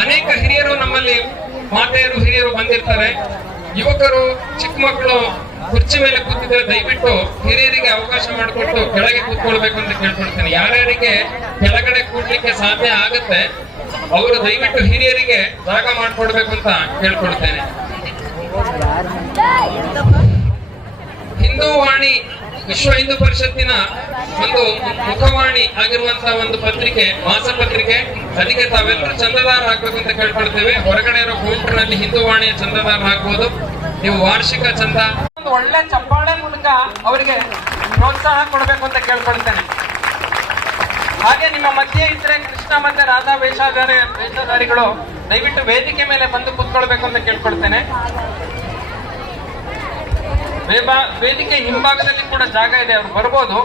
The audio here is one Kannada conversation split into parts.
ಅನೇಕ ಹಿರಿಯರು ನಮ್ಮಲ್ಲಿ ಮಾತೆಯರು ಹಿರಿಯರು ಬಂದಿರ್ತಾರೆ. ಯುವಕರು ಚಿಕ್ಕ ಮಕ್ಕಳು ಕುರ್ಚಿ ಮೇಲೆ ಕೂತಿದ್ರೆ ದಯವಿಟ್ಟು ಹಿರಿಯರಿಗೆ ಅವಕಾಶ ಮಾಡಿಕೊಟ್ಟು ಕೆಳಗೆ ಕೂತ್ಕೊಳ್ಬೇಕು ಅಂತ ಕೇಳ್ಕೊಳ್ತೇನೆ. ಯಾರ್ಯಾರಿಗೆ ಕೆಳಗಡೆ ಕೂಡ್ಲಿಕ್ಕೆ ಸಾಧ್ಯ ಆಗುತ್ತೆ ಅವರು ದಯವಿಟ್ಟು ಹಿರಿಯರಿಗೆ ಜಾಗ ಮಾಡಿಕೊಡ್ಬೇಕು ಅಂತ ಕೇಳ್ಕೊಳ್ತೇನೆ. ಹಿಂದೂ ವಾಣಿ ವಿಶ್ವ ಹಿಂದೂ ಪರಿಷತ್ತಿನ ಒಂದು ಮುಖವಾಣಿ ಆಗಿರುವಂತಹ ಒಂದು ಪತ್ರಿಕೆ, ಮಾಸಪತ್ರಿಕೆ, ಅದಕ್ಕೆ ತಾವೆಲ್ಲರೂ ಚಂದದಾರ ಹಾಕ್ಬೇಕು ಅಂತ ಕೇಳ್ಕೊಳ್ತೇವೆ. ಹೊರಗಡೆ ಇರೋ ಕೌಂಟರ್ ನಲ್ಲಿ ಹಿಂದೂ ವಾಣಿಯ ಚಂದದಾರ ಹಾಕ್ಬೋದು. ನೀವು ವಾರ್ಷಿಕ ಚಂದ ಒಂದು ಒಳ್ಳೆ ಚಪ್ಪಾಳೆ ಮೂಲಕ ಅವರಿಗೆ ಪ್ರೋತ್ಸಾಹ ಕೊಡಬೇಕು ಅಂತ ಕೇಳ್ಕೊಳ್ತೇನೆ. ಹಾಗೆ ನಿಮ್ಮ ಮಧ್ಯೆ ಇದ್ರೆ ಕೃಷ್ಣ ಮತ್ತೆ ರಾಧಾ ವೇಷಧಾರಿಗಳು ದಯವಿಟ್ಟು ವೇದಿಕೆ ಮೇಲೆ ಬಂದು ಕೂತ್ಕೊಳ್ಬೇಕು ಅಂತ ಕೇಳ್ಕೊಳ್ತೇನೆ. ವೇದಿಕೆ ಹಿಂಭಾಗದಲ್ಲಿ ಕೂಡ ಜಾಗ ಇದೆ, ಅವ್ರು ಬರ್ಬೋದು.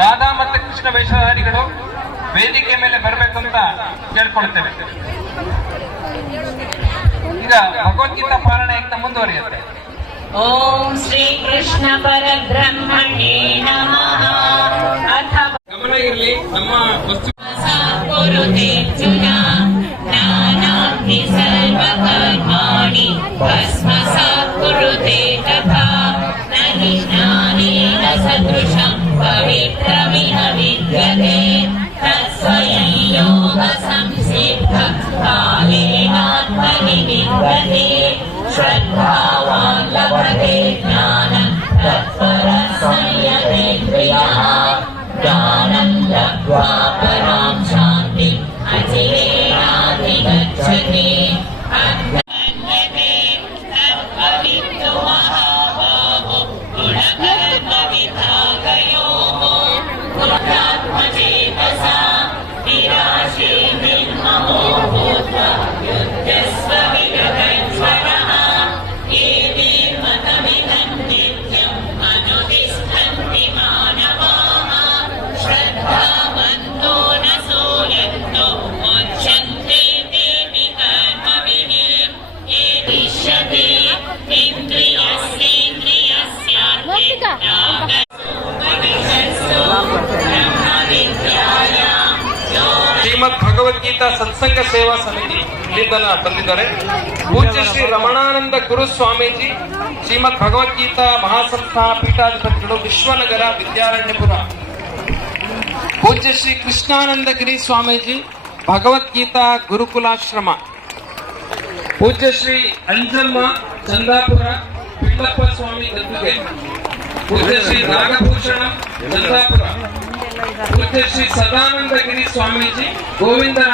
ರಾಧಾ ಮತ್ತೆ ಕೃಷ್ಣ ವೇಷಧಾರಿಗಳು ವೇದಿಕೆ ಮೇಲೆ ಬರಬೇಕು ಅಂತ ಕೇಳ್ಕೊಳ್ತೇವೆ. ಈಗ ಭಗವದ್ಗೀತಾ ಪಾಲನೆ ಅಂತ ಮುಂದುವರಿಯುತ್ತೆ. ಓಂ ಶ್ರೀ ಕೃಷ್ಣ ಪರಬ್ರಹ್ಮಣೇ ನಮಃ. ಗಮನ ಇರಲಿ, ನಮ್ಮ ವಸ್ತು ನಾನಾಗ್ನಿ ಸರ್ವಕರ್ಮಾಣಿ ಭಸ್ಮಸಾತ್ ಕುರುತೆ ತಥಾ ನ ನಿಜ್ಞಾನೇನ ಸದೃಶಂ ಪವಿತ್ರಮಿಹ ವಿದ್ಯತೆ ತತ್ಸ್ವಯಂ ಯೋಗ ಸಂಸಿದ್ಧಃ ಕಾಲೇನಾತ್ಮನಿ ವಿದ್ಯತೆ ಶ್ರದ್ಧಾವಾನ್ ಲಭತೆ ಜ್ಞಾನಂ ತತ್ಪರಃ ಸಂಯತೇಂದ್ರಿಯಃ ಜ್ಞಾನಂ ಲಬ್ಧ್ವಾ ಪರಾಂ ಶಾಂತಿಂ ಅಚಿರೇಣಾಧಿಗಚ್ಚತಿ. ಶ್ರೀಮದ್ ಭಗವದ್ಗೀತಾ ಸತ್ಸಂಗ ಸೇವಾ ಸಮಿತಿ ಇಲ್ಲಿಂದ ಬಂದಿದ್ದಾರೆ. ಪೂಜ್ಯ ಶ್ರೀ ರಮಣಾನಂದ ಗುರು ಸ್ವಾಮೀಜಿ, ಶ್ರೀಮದ್ ಭಗವದ್ಗೀತಾ ಮಹಾಸಂಸ್ಥಾ ಪೀಠಾಧಿಪತಿಗಳು, ವಿಶ್ವನಗರ, ವಿದ್ಯಾರಣ್ಯಪುರ. ಪೂಜ್ಯ ಶ್ರೀ ಕೃಷ್ಣಾನಂದಗಿರಿ ಸ್ವಾಮೀಜಿ, ಭಗವದ್ಗೀತಾ ಗುರುಕುಲಾಶ್ರಮ. ಪೂಜ್ಯ ಶ್ರೀ ಅಂಜಮ್ಮ, ಚಂದಾಪುರ, ಪಿಳ್ಳಪ್ಪ ಸ್ವಾಮಿ ಗದ್ದುಗೆ. ಪೂಜ್ಯ ಶ್ರೀ ನಾಗಭೂಷಣ, ಚಂದಾಪುರ. ಪೂಜ್ಯ ಶ್ರೀ ಸದಾನಂದಗಿರಿ ಸ್ವಾಮೀಜಿ, ಗೋವಿಂದರಾಜ